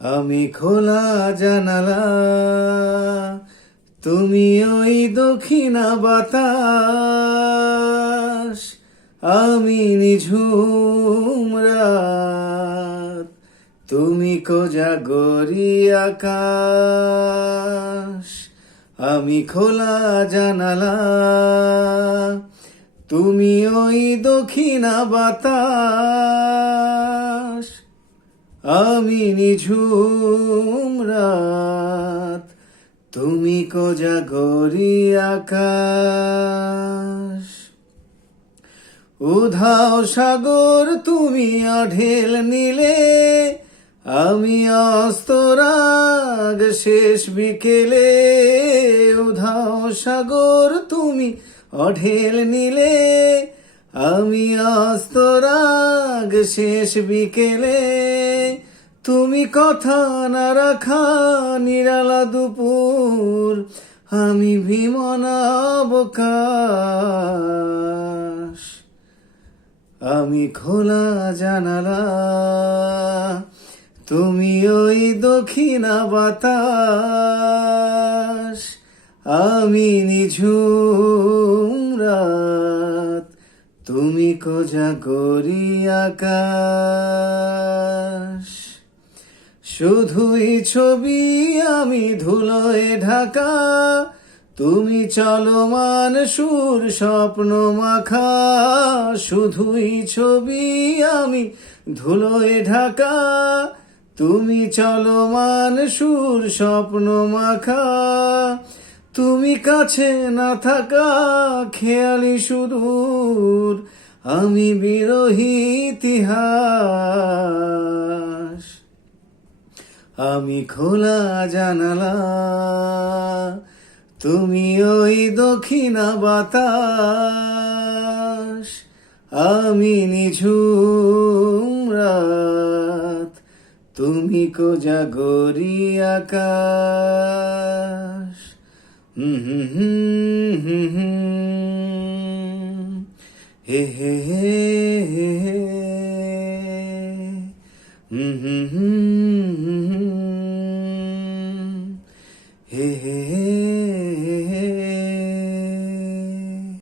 আমি খোলা জানালা তুমি ওই দক্ষিণা বাতাস, আমি নিঝুম রাত। তুমি কোজাগরি আকাশ, আমি খোলা জানালা। তুমি ওই দক্ষিণা বাতাস, আমি নিঝুম রাত। তুমি কোজাগরি আকাশ। উধাও সাগর, তুমি অঢেল নিলে। আমি অস্তরাগ শেষ বিকেলে। উধাও সাগর, তুমি অঢেল নিলে। আমি অস্তরাগ শেষ বিকেলে। তুমি কথা না রাখা, নিরালা দুপুর, আমি ভীমনা অবকাশ। আমি খোলা জানালা, তুমি ওই দক্ষিণা বাতাস। আমি নিঝুম রাত, তুমি কোজাগরি আকাশ। শুধুই ছবি আমি ধুলোয় ঢাকা, তুমি চলমান সুর স্বপ্ন মাখা। শুধুই ছবি আমি ধুলোয় ঢাকা, তুমি চলমান সুর স্বপ্ন মাখা। তুমি কাছে না থাকা খেয়ালি সুদূর, আমি বিরোহী ইতিহাস। আমি খোলা জানালা, তুমি ওই দক্ষিণা বাতাস, আমি নিঝুম রাত, তুমি কোজাগরি আকাশ। হুম হুম হুম হে হে হে। হুম হুম হুম। Hey, hey, hey.